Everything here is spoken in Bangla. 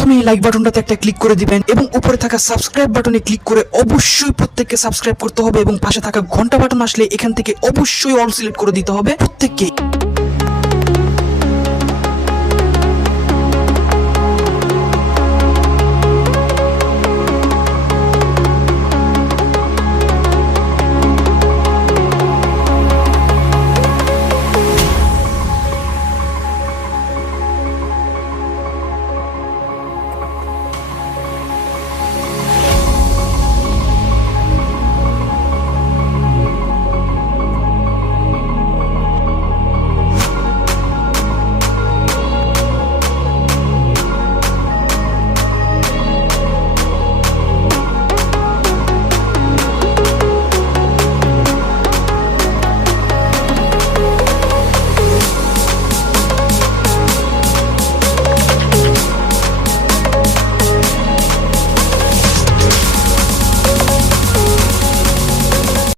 প্রথমেই লাইক বাটনটাতে একটা ক্লিক করে দিবেন এবং উপরে থাকা সাবস্ক্রাইব বাটনে ক্লিক করে অবশ্যই প্রত্যেককে সাবস্ক্রাইব করতে হবে এবং পাশে থাকা ঘন্টা বাটন আসলে এখান থেকে অবশ্যই অল সিলেক্ট করে দিতে হবে প্রত্যেককে।